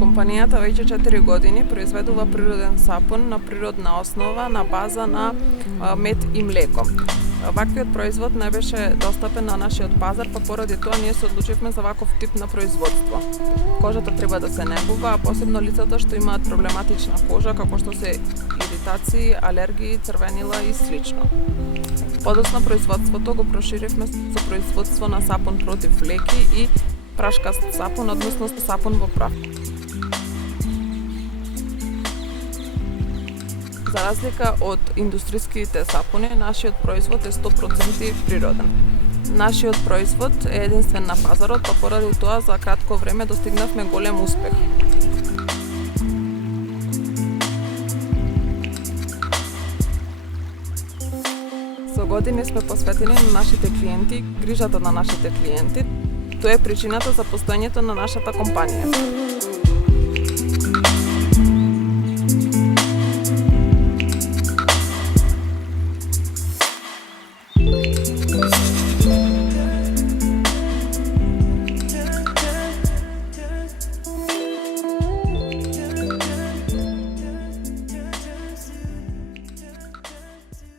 Компанијата веќе 4 години произведува природен сапун на природна основа на база на мед и млеко. Ваквиот производ не беше достапен на нашиот пазар, па поради тоа ние се одлучивме за ваков тип на производство. Кожата треба да се негува, а посебно лицата што имаат проблематична кожа, како што се иритации, алергии, црвенила и слично. Подоцна производството го проширивме со производство на сапун против леки и прашкаст сапун, односно сапун во прах. За разлика од индустриските сапуни, нашиот производ е 100% природен. Нашиот производ е единствен на пазарот, па поради тоа за кратко време достигнавме голем успех. Со години сме посветени на нашите клиенти, грижата на нашите клиенти. Тоа е причината за постоењето на нашата компанија.